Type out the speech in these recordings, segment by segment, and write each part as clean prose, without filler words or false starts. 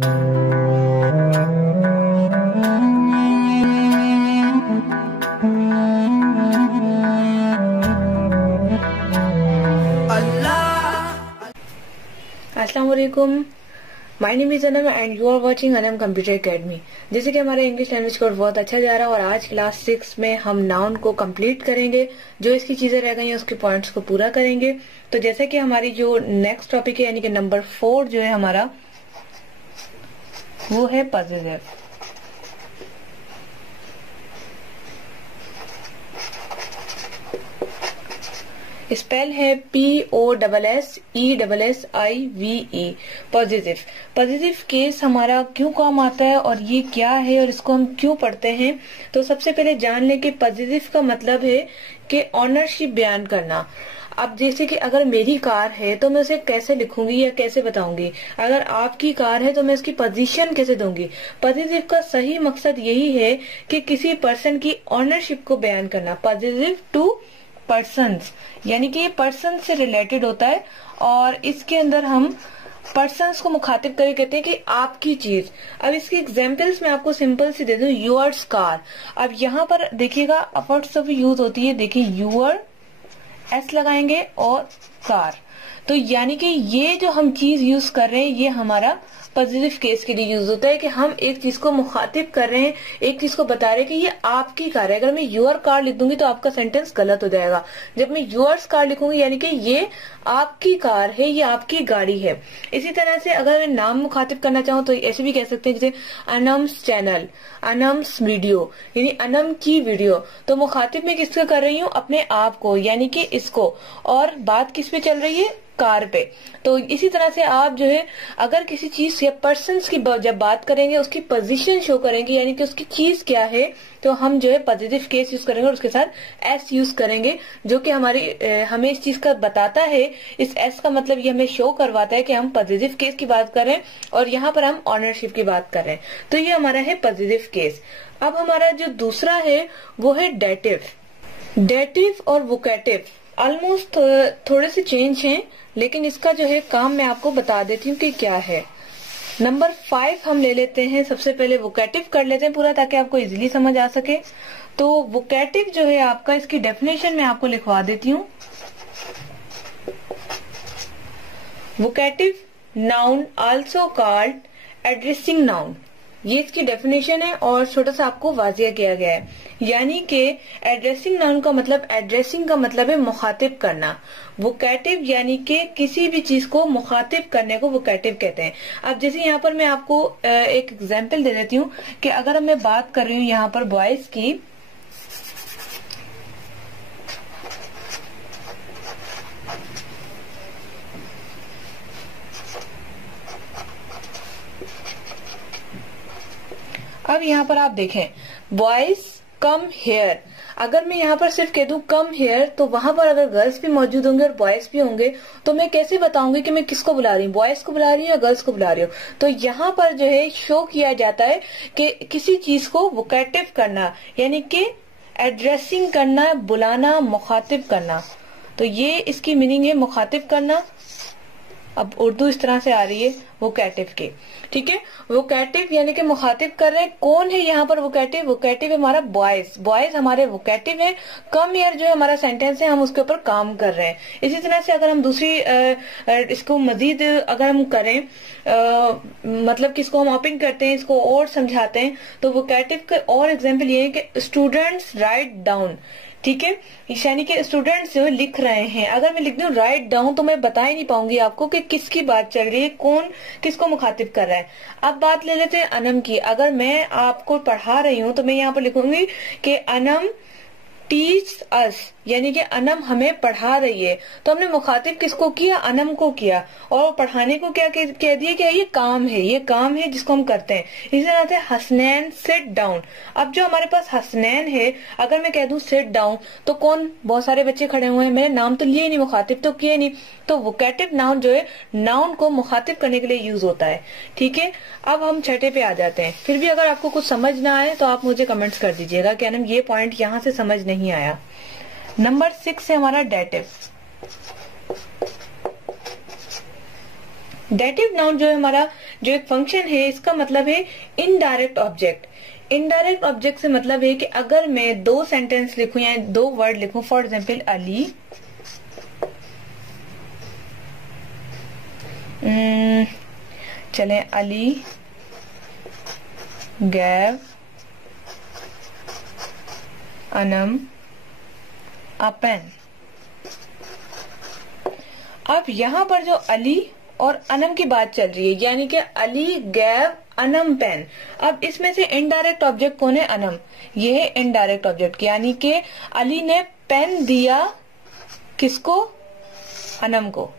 अस्सलाम वालेकुम, my name is Anam and you are watching Anam computer academy. जैसे कि हमारा इंग्लिश लैंग्वेज कोर्स बहुत अच्छा जा रहा है और आज क्लास 6 में हम नाउन को कंप्लीट करेंगे। जो इसकी चीजें रह गई हैं उसके पॉइंट्स को पूरा करेंगे। तो जैसे कि हमारी जो नेक्स्ट टॉपिक है यानी कि नंबर 4 जो है हमारा वो है पॉजिटिव। स्पेल है POSSESSIVE पॉजिटिव। पॉजिटिव केस हमारा क्यों काम आता है और ये क्या है और इसको हम क्यों पढ़ते हैं। तो सबसे पहले जान लें कि पॉजिटिव का मतलब है कि ऑनरशिप बयान करना। अब जैसे कि अगर मेरी कार है तो मैं उसे कैसे लिखूंगी या कैसे बताऊंगी, अगर आपकी कार है तो मैं उसकी पोजीशन कैसे दूंगी। पॉजिटिव का सही मकसद यही है कि किसी पर्सन की ऑनरशिप को बयान करना। पॉजिटिव टू पर्सन्स यानी कि ये पर्सन से रिलेटेड होता है और इसके अंदर हम पर्सन्स को मुखातिब करके कहते हैं कि आपकी चीज। अब इसकी एग्जांपल्स मैं आपको सिंपल सी दे दूं। योर्स कार, अब यहाँ पर देखिएगा अफर्ट्स ऑफ यूज होती है। देखिए यूर एस लगाएंगे और कार, तो यानी कि ये जो हम चीज यूज कर रहे हैं ये हमारा पॉजिटिव केस के लिए यूज होता है कि हम एक चीज को मुखातिब कर रहे हैं, एक चीज को बता रहे हैं कि ये आपकी कार है। अगर मैं योर कार लिख दूंगी तो आपका सेंटेंस गलत हो जाएगा। जब मैं योर्स कार लिखूंगी यानी कि ये आपकी कार है, ये आपकी गाड़ी है। इसी तरह से अगर मैं नाम मुखातिब करना चाहूँ तो ऐसे भी कह सकते हैं जैसे अनम्स चैनल, अनम्स वीडियो यानी अनम की वीडियो। तो मुखातिब में किसको कर रही हूँ, अपने आप को यानी कि इसको, और बात किस पे चल रही है, कार पे। तो इसी तरह से आप जो है अगर किसी चीज या पर्सन्स की जब बात करेंगे उसकी पोजीशन शो करेंगे यानी कि उसकी चीज क्या है, तो हम जो है पॉजिटिव केस यूज करेंगे और उसके साथ एस यूज करेंगे जो कि हमें इस चीज का बताता है। इस एस का मतलब ये हमें शो करवाता है कि हम पॉजिटिव केस की बात कर रहे हैं और यहाँ पर हम ऑनरशिप की बात कर रहे हैं। तो ये हमारा है पॉजिटिव केस। अब हमारा जो दूसरा है वो है डेटिव। डेटिव और वोकेटिव ऑलमोस्ट थोड़े से चेंज हैं, लेकिन इसका जो है काम मैं आपको बता देती हूँ कि क्या है। नंबर 5 हम ले लेते हैं। सबसे पहले वोकेटिव कर लेते हैं पूरा ताकि आपको इजीली समझ आ सके। तो वोकेटिव जो है आपका, इसकी डेफिनेशन मैं आपको लिखवा देती हूँ। Vocative noun also called addressing noun, ये इसकी डेफिनेशन है और छोटा सा आपको वाजिया किया गया है। यानी कि एड्रेसिंग नाउन का मतलब, एड्रेसिंग का मतलब है मुखातिब करना। वोकेटिव यानी कि किसी भी चीज को मुखातिब करने को वोकेटिव कहते हैं। अब जैसे यहाँ पर मैं आपको एक एग्जांपल दे देती हूँ कि अगर मैं बात कर रही हूँ यहाँ पर बॉयज की, अब यहाँ पर आप देखें बॉयज कम हेयर। अगर मैं यहाँ पर सिर्फ कह दूं कम हेयर तो वहां पर अगर गर्ल्स भी मौजूद होंगे और बॉयज भी होंगे तो मैं कैसे बताऊंगी कि मैं किसको बुला रही हूँ, बॉयज को बुला रही हूँ या गर्ल्स को बुला रही हूँ। तो यहाँ पर जो है शो किया जाता है कि किसी चीज को वोकेटिव करना यानी कि एड्रेसिंग करना, बुलाना, मुखातिब करना। तो ये इसकी मीनिंग है मुखातिब करना। अब उर्दू इस तरह से आ रही है वोकेटिव की, ठीक है। वोकेटिव यानी कि मुखातिब कर रहे हैं। कौन है यहाँ पर वोकेटिव? वोकेटिव हमारा बॉयज, बॉयज हमारे वोकेटिव है। कम हियर जो है हमारा सेंटेंस है, हम उसके ऊपर काम कर रहे हैं। इसी तरह से अगर हम दूसरी इसको मजीद अगर हम करें मतलब कि इसको हम ओपन करते हैं, इसको और समझाते हैं, तो वोकेटिव का और एग्जाम्पल ये है कि स्टूडेंट्स राइट डाउन, ठीक है, यानी कि स्टूडेंट्स जो लिख रहे हैं। अगर मैं लिख दूं राइट डाउन तो मैं बता ही नहीं पाऊंगी आपको कि किसकी बात चल रही है, कौन किसको मुखातिब कर रहा है। अब बात ले लेते हैं अनम की। अगर मैं आपको पढ़ा रही हूं तो मैं यहाँ पर लिखूंगी कि अनम टीच अस, यानी कि अनम हमें पढ़ा रही है। तो हमने मुखातिब किसको किया? अनम को किया। और पढ़ाने को क्या कह दिया कि ये काम है, ये काम है जिसको हम करते हैं। इसी तरह से हसनैन सिट डाउन। अब जो हमारे पास हसनैन है, अगर मैं कह दूं सिट डाउन तो कौन? बहुत सारे बच्चे खड़े हुए हैं, मैंने नाम तो लिए नहीं, मुखातिब तो किए नहीं। तो वोकेटिव नाउन जो है नाउन को मुखातिब करने के लिए यूज होता है, ठीक है। अब हम छठे पे आ जाते हैं। फिर भी अगर आपको कुछ समझ ना आए तो आप मुझे कमेंट्स कर दीजिएगा कि अनम ये पॉइंट यहाँ से समझ नहीं आया। नंबर 6 है हमारा डेटिव। डेटिव नाउन जो है हमारा जो एक फंक्शन है, इसका मतलब है इनडायरेक्ट ऑब्जेक्ट। इनडायरेक्ट ऑब्जेक्ट से मतलब है कि अगर मैं दो सेंटेंस लिखूं या दो वर्ड लिखूं, फॉर एग्जाम्पल अली चले अली गैव अनम अ पेन। अब यहाँ पर जो अली और अनम की बात चल रही है, यानी कि अली गैव अनम पेन। अब इसमें से इनडायरेक्ट ऑब्जेक्ट कौन है? अनम। ये है इनडायरेक्ट ऑब्जेक्ट, यानी कि अली ने पेन दिया किसको? अनम को।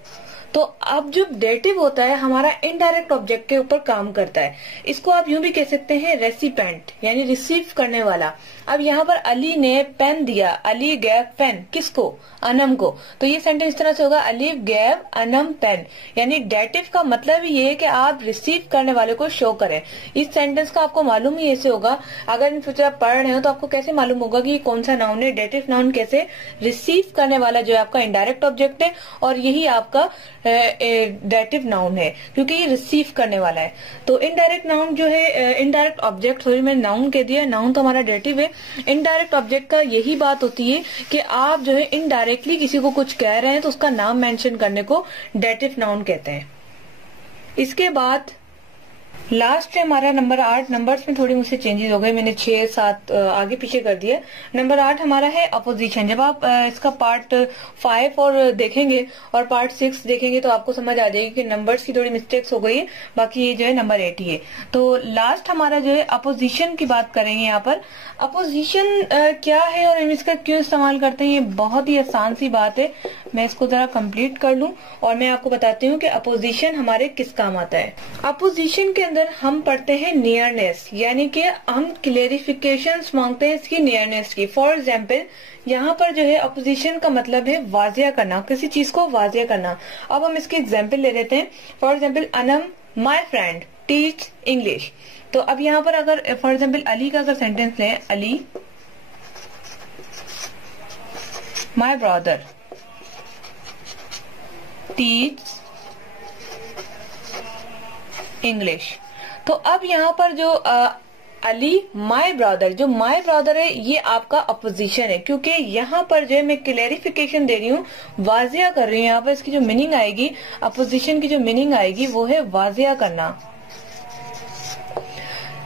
तो अब जो डेटिव होता है हमारा इनडायरेक्ट ऑब्जेक्ट के ऊपर काम करता है। इसको आप यूं भी कह सकते हैं रेसिपेंट, यानी रिसीव करने वाला। अब यहाँ पर अली ने पेन दिया, अली गैव पेन किसको? अनम को। तो ये सेंटेंस इस तरह से होगा, अली गैव अनम पेन। यानी डेटिव का मतलब ये है कि आप रिसीव करने वाले को शो करें। इस सेंटेंस का आपको मालूम ही ऐसे होगा, अगर इन फ्यूचर आप पढ़ रहे हो तो आपको कैसे मालूम होगा कि कौन सा नाउन है? डेटिव नाउन कैसे? रिसीव करने वाला जो है आपका इनडायरेक्ट ऑब्जेक्ट है, और यही आपका डेटिव नाउन है, क्योंकि ये रिसीव करने वाला है। तो इनडायरेक्ट नाउन जो है, इनडायरेक्ट ऑब्जेक्ट, सॉरी मैंने नाउन कह दिया, नाउन तो हमारा डेटिव है। इनडायरेक्ट ऑब्जेक्ट का यही बात होती है कि आप जो है इनडायरेक्टली किसी को कुछ कह रहे हैं तो उसका नाम मेंशन करने को डेटिव नाउन कहते हैं। इसके बाद लास्ट है हमारा नंबर 8। नंबर्स में थोड़ी मुझसे चेंजेस हो गए, मैंने 6 7 आगे पीछे कर दिया। नंबर 8 हमारा है अपोजिशन। जब आप इसका पार्ट 5 और देखेंगे और पार्ट 6 देखेंगे तो आपको समझ आ जाएगी कि नंबर्स की थोड़ी मिस्टेक्स हो गई है, बाकी ये जो है नंबर 8 ही है। तो लास्ट हमारा जो है अपोजिशन की बात करेंगे। यहाँ पर अपोजिशन क्या है और हम इसका क्यों इस्तेमाल करते हैं, ये बहुत ही आसान सी बात है। मैं इसको जरा कंप्लीट कर लूं और मैं आपको बताती हूँ कि अपोजिशन हमारे किस काम आता है। अपोजिशन के अंदर हम पढ़ते हैं नियरनेस, यानी कि हम क्लेरिफिकेशंस मांगते हैं इसकी नियरनेस की। फॉर एग्जाम्पल यहाँ पर जो है अपोजिशन का मतलब है वाजिया करना, किसी चीज को वाजिया करना। अब हम इसके एग्जाम्पल ले लेते हैं। For example Anam my friend teach English. तो अब यहाँ पर अगर फॉर एग्जाम्पल अली का अगर सेंटेंस लें, Ali my brother teach English. तो अब यहाँ पर जो अली माई ब्रदर, जो माई ब्रदर है ये आपका अपोजिशन है, क्योंकि यहाँ पर जो है मैं क्लेरिफिकेशन दे रही हूँ, वाजिया कर रही हूँ। यहाँ पर इसकी जो मीनिंग आएगी, अपोजिशन की जो मीनिंग आएगी वो है वाजिया करना।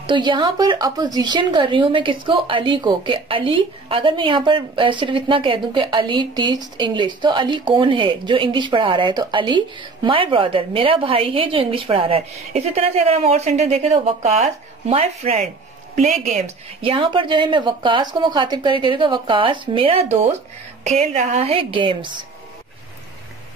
तो यहाँ पर अपोजिशन कर रही हूँ मैं किसको? अली को। कि अली, अगर मैं यहाँ पर सिर्फ इतना कह दूं कि अली टीच इंग्लिश, तो अली कौन है? जो इंग्लिश पढ़ा रहा है। तो अली माई ब्रदर, मेरा भाई है जो इंग्लिश पढ़ा रहा है। इसी तरह से अगर हम और सेंटेंस देखें तो वक्कास माई फ्रेंड प्ले गेम्स। यहाँ पर जो है मैं वक्कास को मुखातिब करके कह रही हूँ, वक्कास मेरा दोस्त खेल रहा है गेम्स।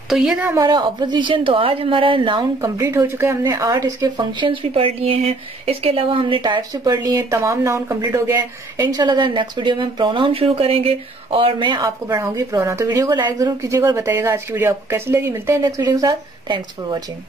तो ये था हमारा अपोजिशन। तो आज हमारा नाउन कंप्लीट हो चुका है। हमने 8 इसके फंक्शंस भी पढ़ लिए हैं, इसके अलावा हमने टाइप्स भी पढ़ लिए हैं। तमाम नाउन कंप्लीट हो गया है। इंशाल्लाह नेक्स्ट वीडियो में हम प्रोनाउन शुरू करेंगे और मैं आपको पढ़ाऊंगी प्रोनाउन। तो वीडियो को लाइक जरूर कीजिएगा और बताइएगा आज की वीडियो आपको कैसी लगी। मिलते हैं नेक्स्ट वीडियो के साथ। Thanks for watching.